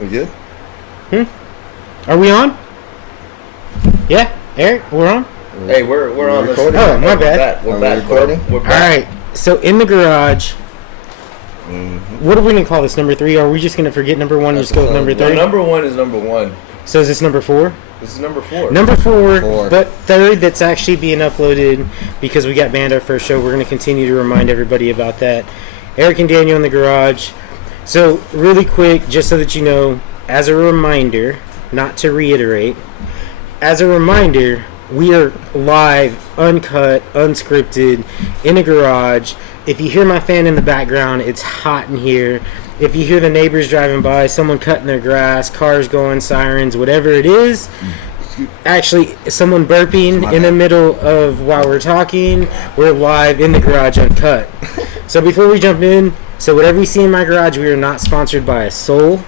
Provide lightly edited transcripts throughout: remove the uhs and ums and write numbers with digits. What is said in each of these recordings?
We good? Are we on? Yeah, Eric, we're on. Hey, we're on. recording? Oh, my bad. We're Are we back. recording? We're All back. right. So in the garage, Mm-hmm. what are we gonna call this? Number 3? Or are we just gonna forget number 1 and just go with number Well, 3? number one is number one. So is this number 4? This is number 4. Number 4, Four. but third that's actually being uploaded because we got banned our first show. We're going to continue to remind everybody about that. Eric and Daniel in the garage. So really quick, just so that you know, as a reminder, not to reiterate, as a reminder, we are live, uncut, unscripted, in a garage. If you hear my fan in the background, it's hot in here. If you hear the neighbors driving by, someone cutting their grass, cars going, sirens, whatever it is, actually someone burping in the middle of while we're talking, we're live in the garage uncut. So before we jump in, so whatever you see in my garage, we are not sponsored by a soul.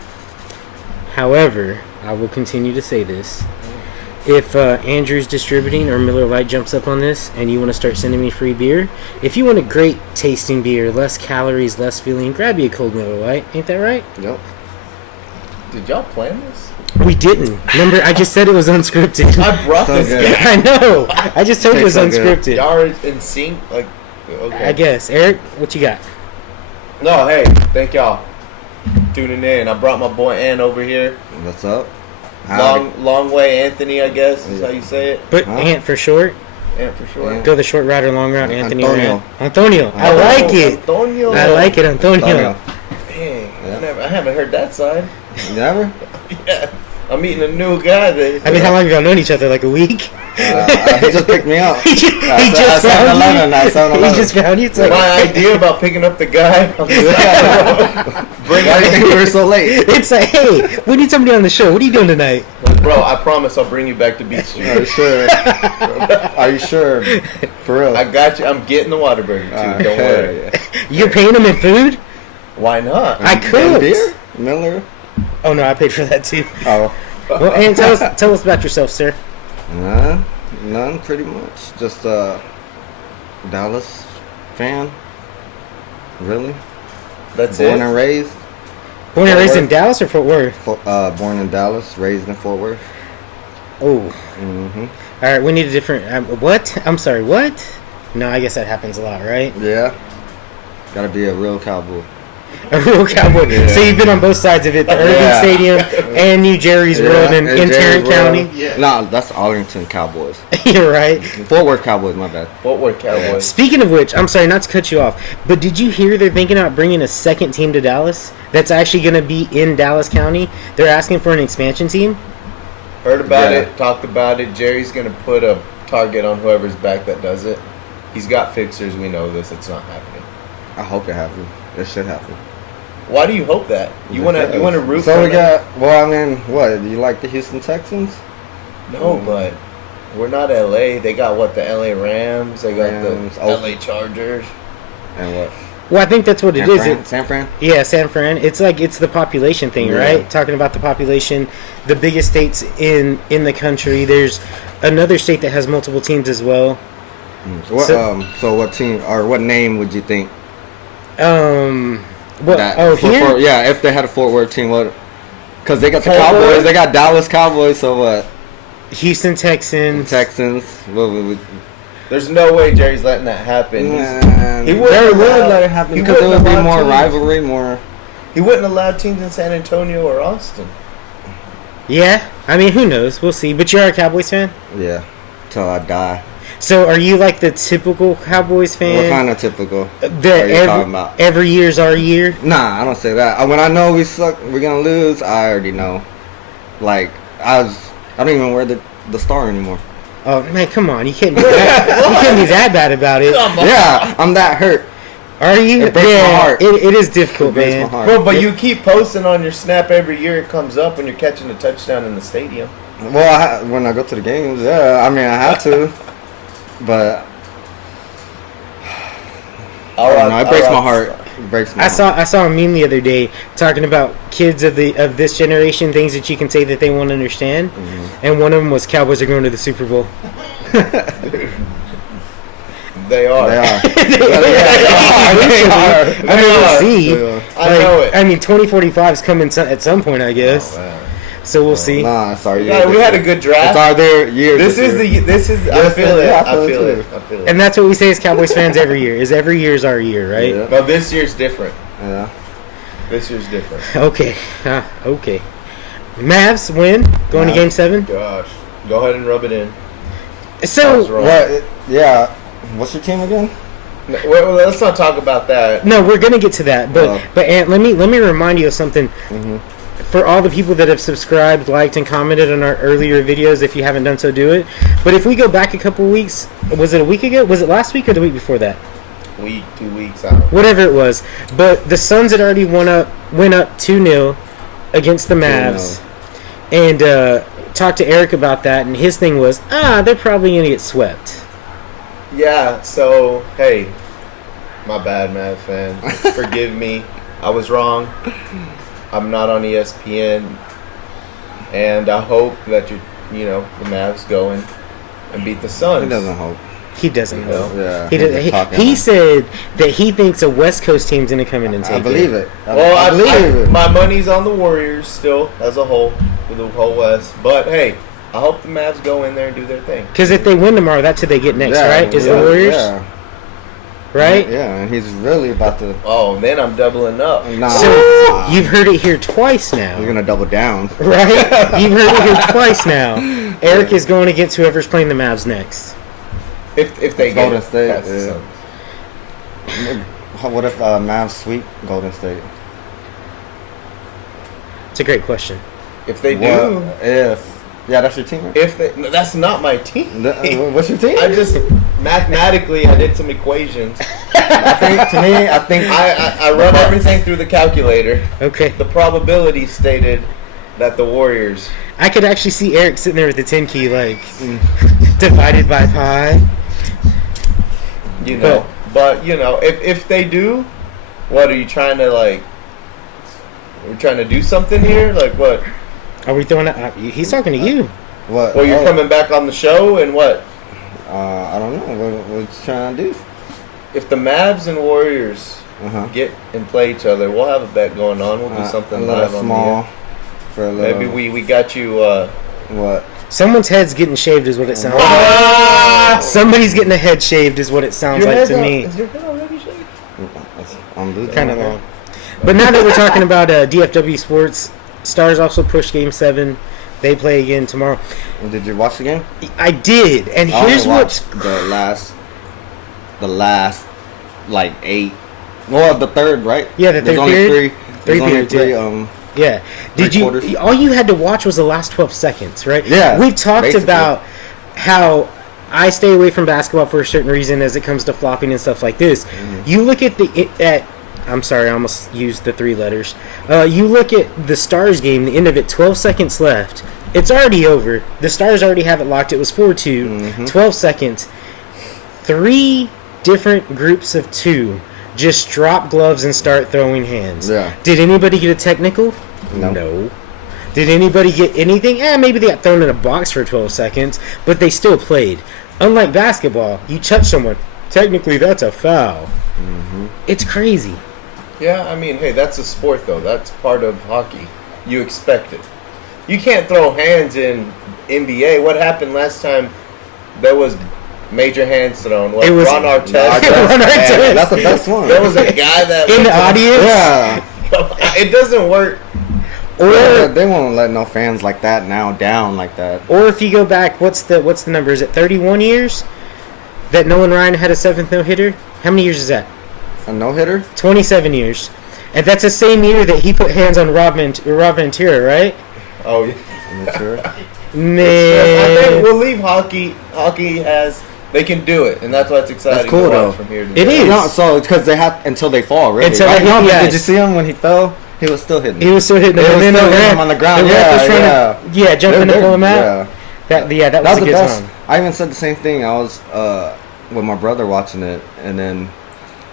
However, I will continue to say this. If Andrews Distributing or Miller Lite jumps up on this and you want to start sending me free beer, if you want a great tasting beer, less calories, less feeling, grab you a cold Miller Lite. Ain't that right? Yep. Did y'all plan this? We didn't. Remember, I just said it was unscripted. I brought So this good. guy. I know. I just told you it was Tastes so good. unscripted. Y'all are in sync. Like, okay. I guess. Eric, what you got? No, hey, thank y'all tuning in. I brought my boy Ann over here. What's up? Howdy. Long way Anthony, I guess is Yeah. how you say it. Put Huh? Ant for short. Ant for short. Yeah. Go the short route or long route. Anthony or Antonio. Ant. Antonio. I Oh, like it. Antonio. I like it, Antonio. Antonio. Dang, Yeah. I haven't heard that side. You never? Yeah, I'm meeting a new guy. I mean, how long have y'all known each other? Like a week? He just picked me up. He just I found 7-Eleven, you. I 7-Eleven. He just found you. It's like, My idea about picking up the guy. on the side of the road. Bring Why do you think we him were so late? it's like, hey, we need somebody on the show. What are you doing tonight? Bro, I promise I'll bring you back to Beach Street. Are you sure? Are you sure? For real? I got you. I'm getting the Whataburger too. Don't worry. You're paying him in food? Why not? I And could. beer? Miller? Oh no, I paid for that too. Oh. Well, and tell us about yourself, sir. None, pretty much. Just Dallas fan. Really? That's Born it. and raised. Born and Fort raised in Worth. Dallas or Fort Worth? Born in Dallas, raised in Fort Worth. Oh, Mm-hmm. all right. We need a different. What? I'm sorry. What? No, I guess that happens a lot, right? Yeah. Gotta be a real cowboy. A real cowboy. Yeah. So you've been on both sides of it, the Irving Yeah. Stadium and New Jerry's World in and Tarrant Jerry's County. World. Yeah. No, that's Arlington Cowboys. You're right. Fort Worth Cowboys, my bad. Fort Worth Cowboys. Speaking of which, I'm sorry not to cut you off, but did you hear they're thinking about bringing a second team to Dallas? That's actually going to be in Dallas County. They're asking for an expansion team. Heard about Yeah. it. Talked about it. Jerry's gonna put a target on whoever's back that does it. He's got fixers. We know this. It's not happening. I hope it happens. It should happen. Why do you hope that? You wanna root So for we them? got. Well, I mean, what? Do you like the Houston Texans? No, but we're not LA. They got what, the LA Rams. They got Rams, the Oakland. LA Chargers. And what? Well, I think that's what it San is. Fran? San Fran? Yeah, San Fran. It's like it's the population thing, Yeah. right? Talking about the population, the biggest states in the country. There's another state that has multiple teams as well. What? So- So what team or what name would you think? What? that Oh, for, here. yeah, if they had a Fort Worth team, what? Because they got the Fort Cowboys. Worth? They got Dallas Cowboys. So what? Houston Texans. Texans. What would? There's no way Jerry's letting that happen. He He wouldn't very allow- would let it happen he because there wouldn't would be allow more teams. rivalry, more. He wouldn't allow teams in San Antonio or Austin. Yeah, I mean, who knows? We'll see. But you're a Cowboys fan, Yeah, till I die. so are you like the typical Cowboys fan? What kind of typical? That are you talking about? every year's our year. Nah, I don't say that. When I know we suck, we're gonna lose. I already know. Like I don't even wear the star anymore. Oh man, come on! You can't be that, you can't be that bad about it. Come on. Yeah, I'm that hurt. Are you? It breaks my yeah, heart. It is difficult, It breaks man. my heart. Bro, but you keep posting on your Snap every year it comes up when you're catching a touchdown in the stadium. Well, when I go to the games, yeah, I mean I have to, but I don't know. It breaks my heart. It breaks my heart. I saw a meme the other day talking about kids of this generation, things that you can say that they won't understand, and one of them was Cowboys are going to the Super Bowl. They are. They are. They are. I mean, we'll see. They are. I know it. I mean, 2045 is coming at some point, I guess. Oh, man. So we'll see. Nah, it's our year. Yeah, we had a good It's draft. our year. This is year. the. This is. I Yes, feel it. yeah, I feel it. too. I feel it. And that's what we say as Cowboys fans every year. Is every year's our year, right? Yeah. No, this year's different. Yeah. This year's different. Okay. Okay. Mavs win, going to Mavs. Game 7. Gosh, go ahead and rub it in. I was So wrong. What? Yeah. What's your team again? No, well, let's not talk about that. no, we're gonna get to that, but Oh. Ant, let me remind you of something. Mm-hmm. For all the people that have subscribed, liked, and commented on our earlier videos, if you haven't done so, do it. But if we go back a couple weeks, was it a week ago? Was it last week or the week before that? Week, 2 weeks out. Whatever it was. But the Suns had already went up 2-0 against the Mavs, and talked to Eric about that, and his thing was, they're probably gonna get swept. Yeah. So hey, my bad, Mavs fan. Forgive me. I was wrong. I'm not on ESPN, and I hope that the Mavs go in and beat the Suns. He doesn't hope. He doesn't You know. know? Yeah. He, he's did, just talking. he said that he thinks a West Coast team's gonna come in and take I believe it. Well, I believe it. my money's on the Warriors still as a whole for the whole West. But hey, I hope the Mavs go in there and do their thing. Because if they win tomorrow, that's who they get next, Yeah, right? Is yeah, the Warriors, Yeah. right? Yeah, and he's really about to. Oh, then I'm doubling up. Nah. So you've heard it here twice now, You're gonna double down. right? You've heard it here twice now. Eric is going against whoever's playing the Mavs next. If they It's get Golden State, past the yeah. Suns. What if Mavs sweep Golden State? It's a great question. If they What do, if? Yeah, that's your team. Right? if they, no, that's not my team. What's your team? I just mathematically I did some equations. I think I run everything through the calculator. Okay, The probability stated that the Warriors. I could actually see Eric sitting there with the 10 key, like divided by pi. But if they do, what are you trying to like? We're trying to do something here, like what? Are we throwing it? He's talking to you. what? Well, you're coming back on the show, and what? I don't know. What you trying to do? If the Mavs and Warriors get and play each other, we'll have a bet going on. We'll do something a little live on small the for a air. little. Maybe we got you. What? Someone's head's getting shaved, is what it sounds like. Ah! Somebody's getting a head shaved, is what it sounds like to me. Is your head already shaved? I'm losing. Kind of my hair. long. But now that we're talking about DFW Sports, Stars also pushed Game 7. They play again tomorrow. Did you watch the game? I did, and I only here's what's watched the last like 8. Well, the third, right? Yeah, the There's third only period. three. Three There's only periods, three. yeah. Yeah. Did Three you? quarters. All you had to watch was the last 12 seconds, right? Yeah, We talked basically. about how I stay away from basketball for a certain reason as it comes to flopping and stuff like this. Mm-hmm. You look at I'm sorry, I almost used the 3 letters. You look at the Stars game, the end of it, 12 seconds left. It's already over. The Stars already have it locked. It was 4-2, Mm-hmm. 12 seconds. 3 different groups of 2 just drop gloves and start throwing hands. Yeah. Did anybody get a technical? No. Did anybody get anything? Maybe they got thrown in a box for 12 seconds, but they still played. Unlike basketball, you touch someone, technically that's a foul. Mm-hmm. It's crazy. Yeah, I mean, hey, that's a sport though. That's part of hockey. You expect it. You can't throw hands in NBA. What happened last time? There was major hands thrown. What, It was- Ron Artest. Ron Artest. Yeah, that's the best one. There was a guy that In the audience? Yeah. It doesn't work. Yeah, Or they won't let no fans like that now down like that. or if you go back, what's the number? Is it 31 years that Nolan Ryan had a 7th no-hitter? How many years is that? A no hitter? 27 years. And that's the same year that he put hands on Rob Ventura, right? Oh, yeah. I'm not sure. I think Man. we'll leave hockey. Hockey they can do it, and that's why it's exciting That's cool, to though. watch from here to It there. is. No, so because they have until they fall, really. Until right? they- No, but yes. did you see him when he fell? He was still hitting. He was still hitting They him. were And then still the hitting ref- him on the ground. the ref Yeah, was trying to jump in to pull him out. Yeah. That was That a was the good best. time. I even said the same thing. I was with my brother watching it, and then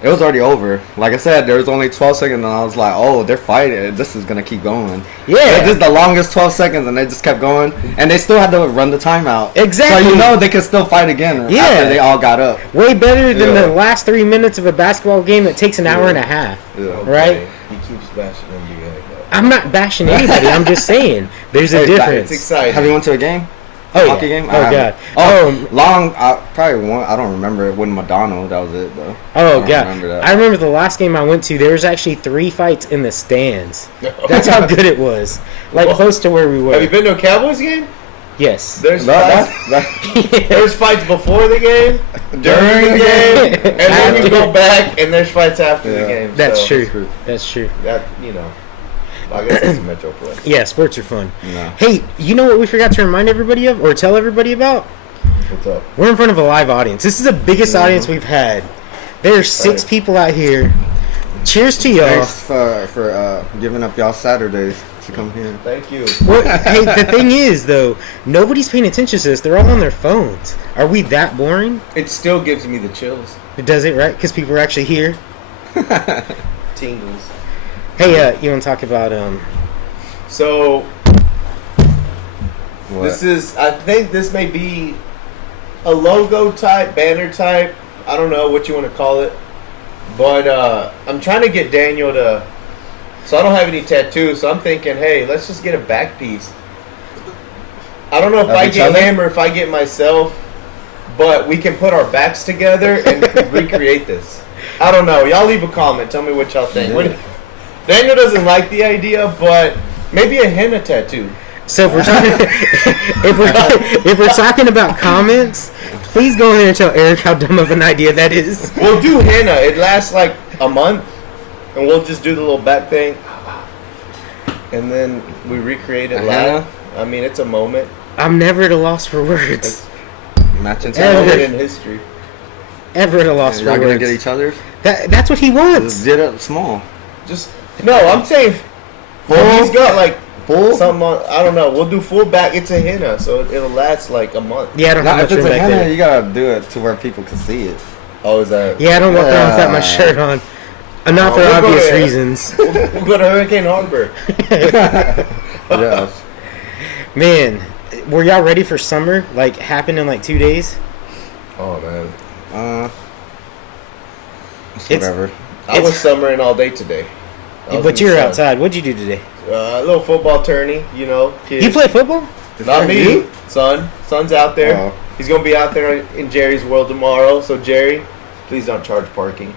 it was already over. Like I said, there was only 12 seconds, and I was like, "Oh, they're fighting. This is gonna keep going." Yeah. It's just the longest 12 seconds, and they just kept going, and they still had to run the timeout. Exactly. So you know they could still fight again. Yeah. After they all got up. Way better than Yeah. the last 3 minutes of a basketball game that takes an hour and a half. Yeah. Right? He keeps bashing NBA. I'm not bashing anybody. I'm just saying there's a Hey, difference. It's exciting. Have you went to a game? Oh, Hockey yeah. game? Oh, I haven't. God. Long. Probably one. I don't remember it. When Madonna, that was it though. I Oh, don't God. remember that. I remember the last game I went to, there was actually 3 fights in the stands. That's how good it was. Like, Well, close to where we were. Have you been to a Cowboys game? Yes. There's fights. There's fights before the game, during the game, and then you After. go back and there's fights after the Yeah. game. That's so true. That's true. That I guess it's a Metro play. Yeah, sports are fun. No. Hey, you know what we forgot to remind everybody of or tell everybody about? What's up? We're in front of a live audience. This is the biggest audience we've had. There's 6 Right. people out here. Cheers to y'all. Thanks for giving up y'all Saturdays to come here. Thank you. Well, hey, the thing is, though, nobody's paying attention to this. They're all on their phones. Are we that boring? It still gives me the chills, It does it, right? Because people are actually here. tingles. Hey, you want to talk about So What? this is, I think this may be a logo type, banner type. I don't know what you want to call it, but I'm trying to get Daniel to. So I don't have any tattoos, so I'm thinking, hey, let's just get a back piece. I don't know if Of I each get other? him or if I get myself, but we can put our backs together and recreate this. I don't know. Y'all leave a comment. Tell me what y'all think. Yeah. Daniel doesn't like the idea, but maybe a henna tattoo. So if we're talking, if we're talking about comments, please go in there and tell Eric how dumb of an idea that is. We'll do henna. It lasts like a month, and we'll just do the little back thing, and then we recreate it A live. henna? I mean, it's a moment. I'm never at a loss for words. Matching It's a Yeah, tattoos. moment in history. Ever at a loss Y'all for gonna words. get each other's? That's what he wants. Just get it small. Just no. I'm saying, Full? he's got like Full? something on. I don't know. We'll do full back. It's a henna, so it'll last like a month. Yeah, I don't No, have if much it's room a back henna, there. you gotta do it to where people can see it. Oh, is that? Yeah, I don't walk around without my Yeah. shirt on. Not for we'll go obvious there. reasons. We'll go to Hurricane Harbor. Yeah. Man, were y'all ready for summer? Like, happen in like 2 days? Oh man, It's It's- whatever. I was summering all day today. I was But in you're the sun. outside. What'd you do today? A little football tourney, you know. Kids. You play football? Not me, You? son. Son's out there. Oh. He's gonna be out there in Jerry's world tomorrow. So Jerry, please don't charge parking.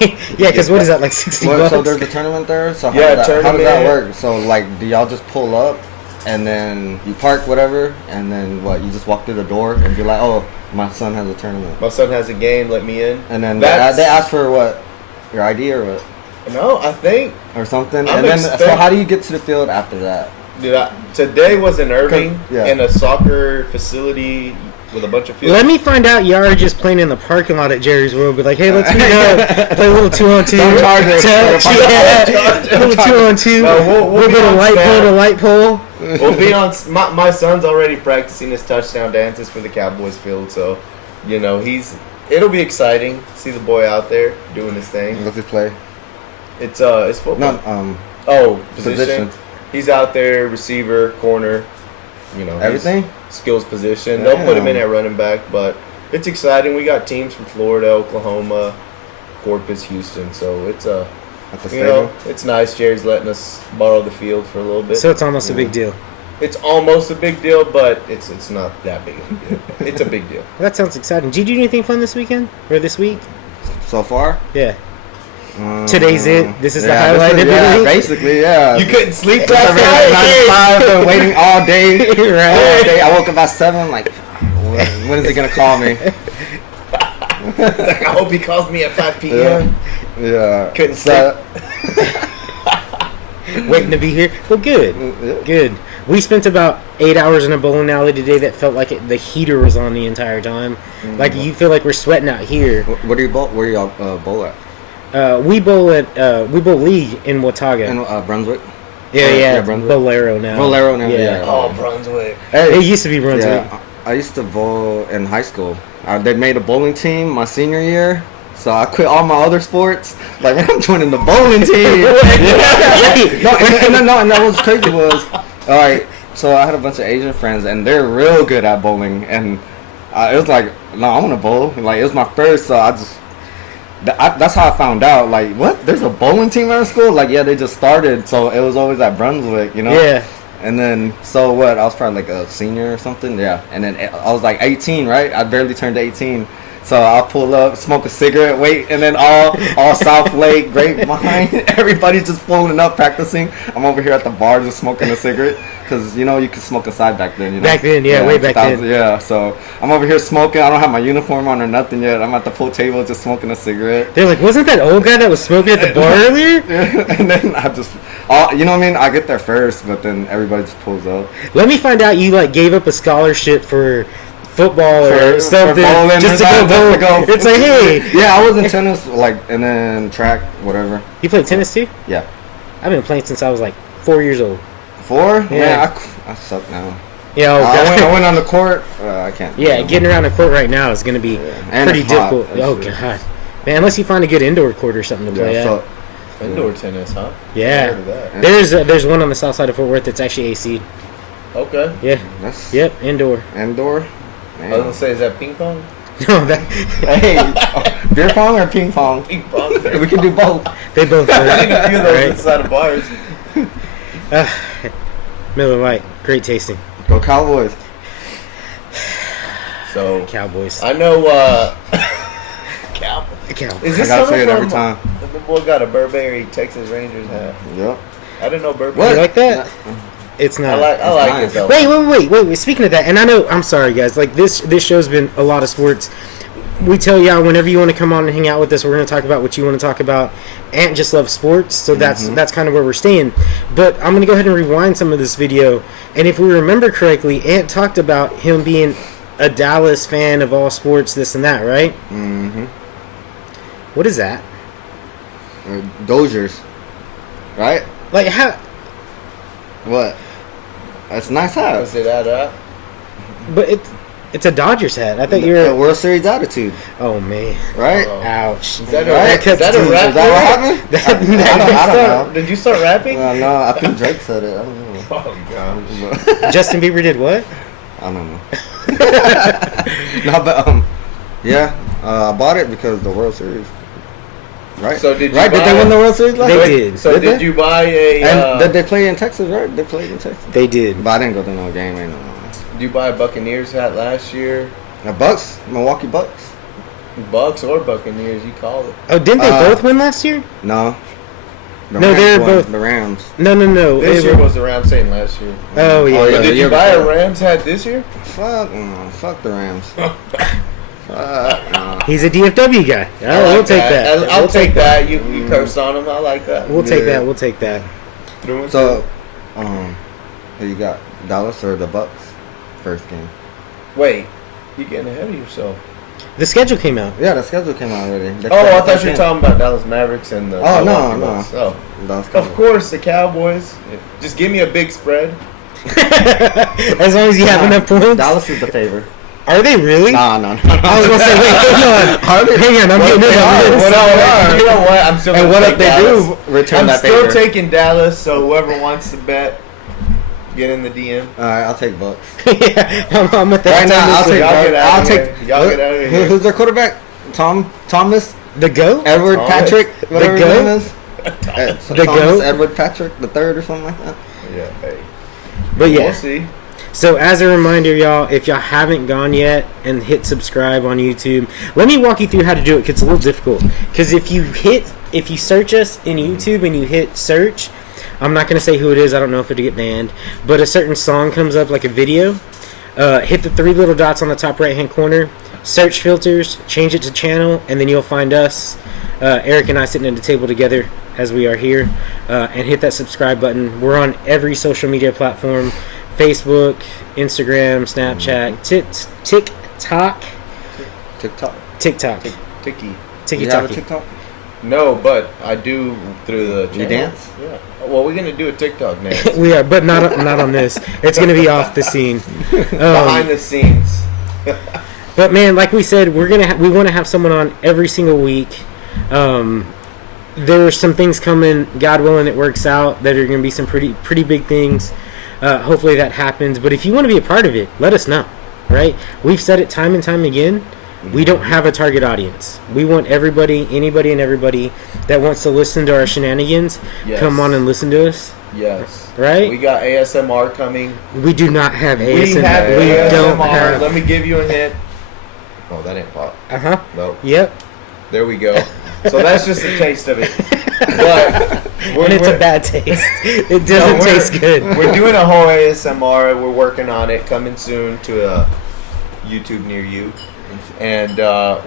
Yeah, because what is that, like 60 What, bucks? so there's a tournament there? So Yeah, how does that tournament. work? So like, do y'all just pull up and then you park whatever, and then what? You just walk through the door and be like, oh, my son has a tournament, My son has a game. Let me in. and then That's- they ask for what, your ID or what, No, I think or something, I'm and then so expect- how do you get to the field after that? today was in Irving Yeah. in a soccer facility with a bunch of fields. Let me find out y'all are just playing in the parking lot at Jerry's World. Be like, hey, let's meet up. Play a little 2-on-2. Don't charge us for the parking lot. Yeah, a little 2-on-2. No, we'll be go to on light pole stand. to light pole. We'll be on. My son's already practicing his touchdown dances for the Cowboys field, so you know it'll be exciting. See the boy out there doing his thing. What's his play? It's football. No, Oh, position. position. He's out there, receiver, corner. You know, he's Everything. skills position. They'll put him in Damn. at running back, but it's exciting. We got teams from Florida, Oklahoma, Corpus, Houston. So it's At the you stadium. know it's nice. Jerry's letting us borrow the field for a little bit. So it's almost a big deal. It's almost a big deal, but it's not that big of a deal. It's a big deal. Well, that sounds exciting. Did you do anything fun this weekend? Or this week? So far. Yeah. Today's it. This is the Yeah, highlight this of is- the yeah, week. basically, yeah. You couldn't sleep It's last around night. 9 to 5, been waiting all day. Right. All day. I woke up at 7, like, when is he gonna call me? Like, I hope he calls me at 5 p.m. Yeah. Couldn't So- Waiting to be here. Well, good. Good. We spent about 8 hours in a bowling alley today that felt like the heater was on the entire time. Like, you feel like we're sweating out here. What do you bowl? Where y'all bowl at? We bowl league in Watauga. In Brunswick. Yeah, Brunswick. Bolero now. Bolero now, yeah. Oh, Brunswick. It used to be Brunswick. Yeah, I used to bowl in high school. They made a bowling team my senior year, So I quit all my other sports. Like, man, I'm joining the bowling team. And that was crazy was, all right, so I had a bunch of Asian friends, and they're real good at bowling. And it was like, no, I want to bowl. Like, it was my first, so that's how I found out. Like, what? There's a bowling team at our school? Like, yeah, they just started, so it was always at Brunswick, you know? Yeah. And then, so what? I was probably like a senior or something. Yeah. And then I was like 18, right? I barely turned 18. So I'll pull up, smoke a cigarette, wait, and then all South Lake, Grapevine, everybody's just pulling up, practicing. I'm over here at the bar just smoking a cigarette. Because, you know, you could smoke inside back then, you know? Back then, yeah, way back then. Yeah, so I'm over here smoking. I don't have my uniform on or nothing yet. I'm at the pool table just smoking a cigarette. They're like, wasn't that old guy that was smoking at the bar earlier? And then I just, you know what I mean? I get there first, but then everybody just pulls up. Let me find out you, like, gave up a scholarship for football or For something bowling just to or go something, bowl. It's like, hey. Yeah, I was in tennis, like, and then track, whatever. You played tennis too? Yeah. I've been playing since I was like 4 years old. 4? Yeah. Man, I suck now. Yeah, I went on the court. I can't. Yeah, getting around the court right now is going to be And pretty it's hot. difficult. Oh, God. Man, unless you find a good indoor court or something to play Yeah, at. so, Indoor tennis, huh? Yeah. Heard of that. There's one on the south side of Fort Worth that's actually AC. Okay. Yeah. that's Yep, indoor. indoor. I Man. was gonna say, is that ping pong? No, that Hey, beer pong or ping pong? Ping pong. We can do both. they both I need a few of those right? inside of bars. Miller Lite, great tasting. Go Cowboys. So Cowboys. I know. Cowboys. Cowboys. Is I this gotta say coming it every from? time. The boy got a Burberry Texas Rangers hat. Yep. I didn't know Burberry. You like that? It's not. I like nice. it though. Wait. Speaking of that, and I know, I'm sorry, guys. Like this show's been a lot of sports. We tell y'all whenever you want to come on and hang out with us, we're going to talk about what you want to talk about. Ant just loves sports, so that's kind of where we're staying. But I'm going to go ahead and rewind some of this video. And if we remember correctly, Ant talked about him being a Dallas fan of all sports, this and that, right? Mm-hmm. What is that? Dozers. Right? Like how? What? That's a nice hat. Was it that? But it's a Dodgers hat. I thought you The were. World Series attitude, right? Man, right? Oh. ouch. Is that Right? is that a Is rap? that what happened? I don't know. Did you start rapping? No, I think Drake said it. I don't know. Oh gosh. Justin Bieber did what? I don't know. No, but yeah, I bought it because the World Series. Right. So did you Did buy they win the World Series last They year? did. So Did did they? you buy a? And did they play in Texas? Right? They played in Texas. They did. But I didn't go to no game. Ain't no. Did you buy a Buccaneers hat last year? The Bucks, Milwaukee Bucks. Bucks or Buccaneers, you call it. Oh, didn't they both win last year? No. The No, Rams they were won. both- The Rams. No. This They year were- was the Rams saying last year. Oh yeah. Oh, yeah. But did the you year buy a before. Rams hat this year? Fuck the Rams. Fuck. He's a DFW guy. All right, we'll take that. I'll We'll take that. You cursed on him. I like that. We'll take Yeah. that. We'll take that. So, who you got? Dallas or the Bucks? First game. Wait, you're getting ahead of yourself. The schedule came out. Yeah, the schedule came out already. Oh, I thought you were talking about Dallas Mavericks and the. Oh, no, Milwaukee no. Bucks. Oh, Dallas of course, the Cowboys. Just give me a big spread. As long as you have enough points. Dallas is the favorite. Are they really? No. I was gonna say, wait, hang on. Hang on, I'm getting in on this. You know what? I'm still. And gonna what take if they Dallas. do return I'm that still favor? taking Dallas. So whoever wants to bet, get in the DM. All right, I'll take Bucks. Yeah, I'm with that. Right now, I'll take Y'all Bucks. get out I'll of take. here. Y'all get out of here. Who's their quarterback? Thomas The GOAT? Edward Thomas. Patrick, whatever his goat? name is. The Thomas goat? Edward Patrick the third or something like that. Yeah. Hey. But yeah. We'll see. So as a reminder, y'all, if y'all haven't gone yet and hit subscribe on YouTube, let me walk you through how to do it. 'Cause it's a little difficult. Because if you search us in YouTube and you hit search, I'm not gonna say who it is. I don't know if it'll get banned, but a certain song comes up, like a video. Hit the 3 little dots on the top right hand corner. Search filters, change it to channel, and then you'll find us, Eric and I, sitting at the table together as we are here, and hit that subscribe button. We're on every social media platform. Facebook, Instagram, Snapchat, TikTok. TikTok. Tiki. You have a TikTok. TikTok? No, but I do through the channel. You dance? Yeah. Well, we're gonna do a TikTok dance. We are, but not on this. It's gonna be off the scene. Behind the scenes. But man, like we said, we want to have someone on every single week. There are some things coming, God willing, it works out. That are going to be some pretty big things. Hopefully that happens. But if you want to be a part of it, let us know. Right? We've said it time and time again. We don't have a target audience. We want anybody and everybody that wants to listen to our shenanigans, come on and listen to us. Yes. Right? We got ASMR coming. We do not have ASMR. We have We ASMR. don't have. Let me give you a hint. Oh, that ain't pop. Uh-huh. No. Yep. There we go. So that's just a taste of it. But And it's a bad taste. It doesn't taste good. We're doing a whole ASMR. We're working on it. Coming soon to a YouTube near you. And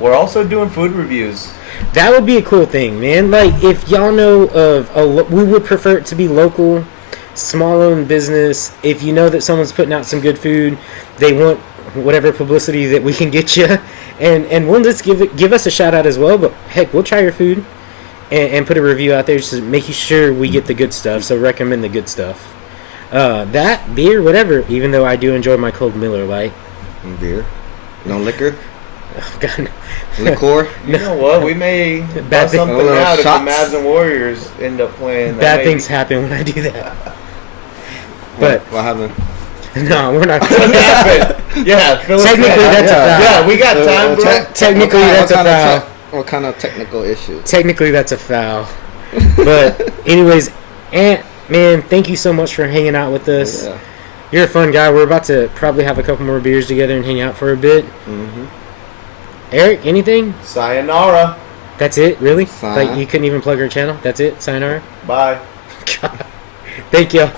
we're also doing food reviews. That would be a cool thing, man. Like, if y'all know of we would prefer it to be local, small-owned business. If you know that someone's putting out some good food, they want whatever publicity that we can get you, and we'll just give us a shout out as well. But heck, we'll try your food and put a review out there just to make sure we get the good stuff. So recommend the good stuff. That beer, whatever. Even though I do enjoy my cold Miller Lite. Beer, no liquor, Oh God. liquor. You know what? We may Bad bust thing- something little out if the shots. Mavs and Warriors end up playing. That Bad may things be- happen when I do that. But What happened? no, we're not. Yeah, fill us Technically, in. that's a foul. Yeah, we got time, bro. Technically, that's a foul. What kind of technical issue? Technically, that's a foul. But anyways, Ant, man, thank you so much for hanging out with us. Yeah. You're a fun guy. We're about to probably have a couple more beers together and hang out for a bit. Mm-hmm. Eric, anything? Sayonara. That's it? Really? Sayonara. Like, you couldn't even plug our channel? That's it? Sayonara? Bye. Thank you.